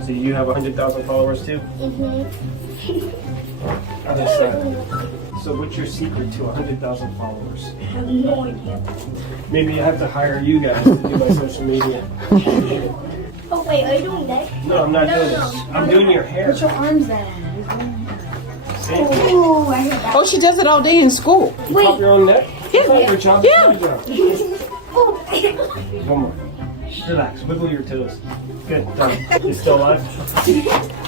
So you have 100,000 followers too? Mhm. Other side. So what's your secret to 100,000 followers? I have no idea. Maybe I have to hire you guys to do my social media. Oh wait, are you doing that? No, I'm not doing this. I'm doing your hair. Put your arms down. See? Oh, I heard that. Oh, she does it all day in school. You pop your own neck? Yeah. Good job. Yeah. Good job. Oh. One more. Relax. Wiggle your toes. Good. Done. You still alive?